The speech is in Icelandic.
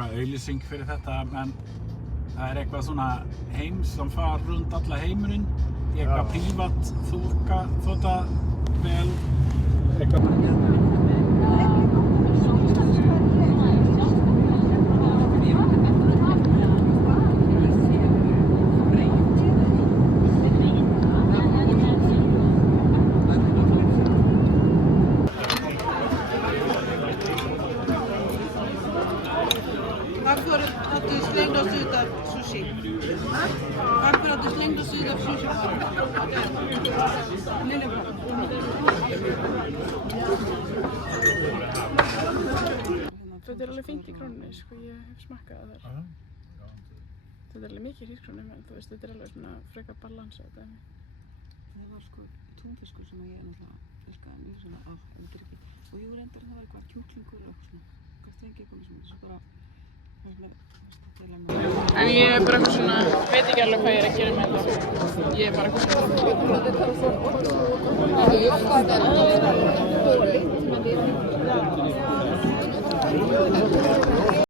eitthvað auglýsing fyrir þetta, en það eitthvað svona heims som far runt alla heimurinn í eitthvað prívat þvottavél. Varför att du slängde oss ut av sushi? Varför att du slängde oss ut av sushi? Þetta alveg fínt í Krónunni, sko, ég hef smakkað það þar. Þetta alveg mikið í Hrísgrónum, en þú veist, þetta alveg svona frekar balansað dæmi. Það var sko túnfiskur sem ég náttúrulega elskaði mjög svona ekki. Og jú reyndar það var eitthvað kjúklingur og svona, hvert lengi eitthvað svona, þessu bara, En ég er bara eitthvað svona, veit ekki alveg hvað ég er að gera með þetta. Ég er bara eitthvað svona.